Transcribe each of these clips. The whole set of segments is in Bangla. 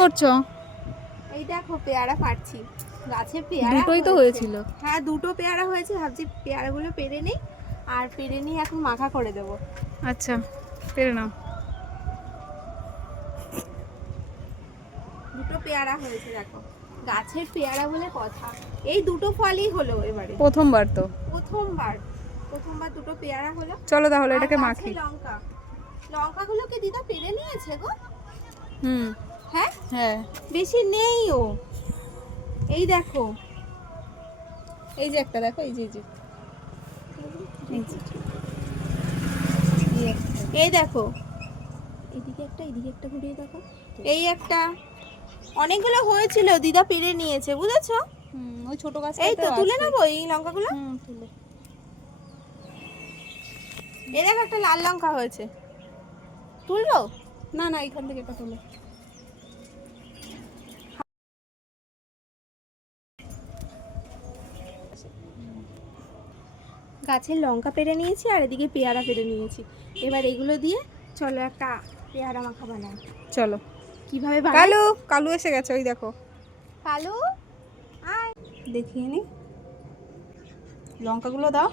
করছো? এই দেখো পেয়ারা পাড়ছি, গাছে পেয়ারা দুটোই তো হয়েছিল। হ্যাঁ, দুটো পেয়ারা হয়েছে, ভাবছি পেয়ারাগুলো পেড়ে নিই, আর পেড়ে নিয়ে এখন মাখা করে দেবো। আচ্ছা, পেরে নাও। দুটো পেয়ারা হয়েছে দেখো, গাছের পেয়ারা বলে কথা। এই দুটো ফলই হলো এবারে, প্রথমবার তো। প্রথমবার দুটো পেয়ারা হলো। চলো তাহলে আর এটাকে গাছে মাখি। লঙ্কাগুলোকে দিদা পেড়ে নিয়েছে গো। হুম। হ্যাঁ হ্যাঁ, বেশি নেই ও। এই দেখো, এই যে একটা দেখো, এই যে এই যে এই যে। এই দেখো, এদিকে একটা ঘুরিয়ে দেখো, এই একটা। অনেকগুলো হয়েছিল, দিদা পেড়ে নিয়েছে, বুঝেছো? ওই ছোট গাছ। এই তো তুলে নেবো এই লঙ্কাগুলো। তুলে। এই দেখো একটা লাল লঙ্কা হয়েছে, তুলবো? না না, এখান থেকে এটা তুলে। গাছের লঙ্কা পেড়ে নিয়েছি আর এদিকে পেয়ারা পেড়ে নিয়েছি। এবার এগুলো দিয়ে চলো একটা পেয়ারা মাখা বানাই। চলো। কিভাবে বানাই? কালু, কালু এসে গেছে, ওই দেখো। কালু আয়, দেখিয়ে নি, লঙ্কাগুলো দাও।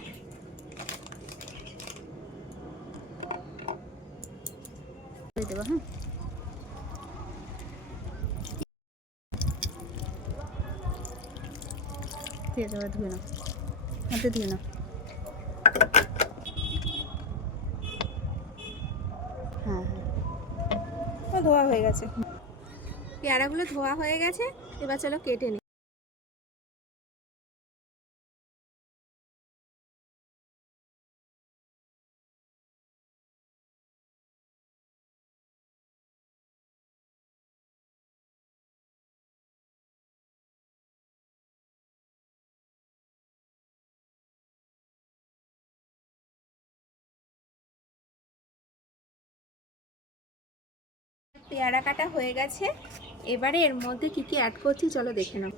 দেবো, হ্যাঁ। দিয়ে দেবো, ধুয়ে নাও, হাতে ধুয়ে নাও। হ্যাঁ হ্যাঁ, ধোয়া হয়ে গেছে, পেয়ারাগুলো ধোয়া হয়ে গেছে। এবার চলো কেটে নিই। পেয়ারা কাটা হয়ে গেছে, এবারে এর মধ্যে কি কি অ্যাড করছি চলো দেখে নাও।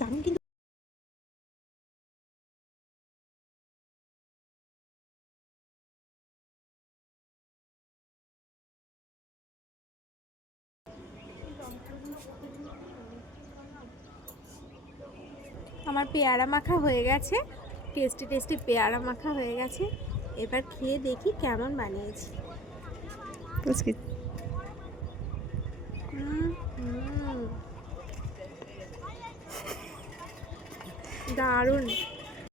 দারুণ কিন্তু। আমার পেয়ারা মাখা হয়ে গেছে, টেস্টি টেস্টি পেয়ারা মাখা হয়ে গেছে। এবার খেয়ে দেখি কেমন বানিয়েছি। দারুণ।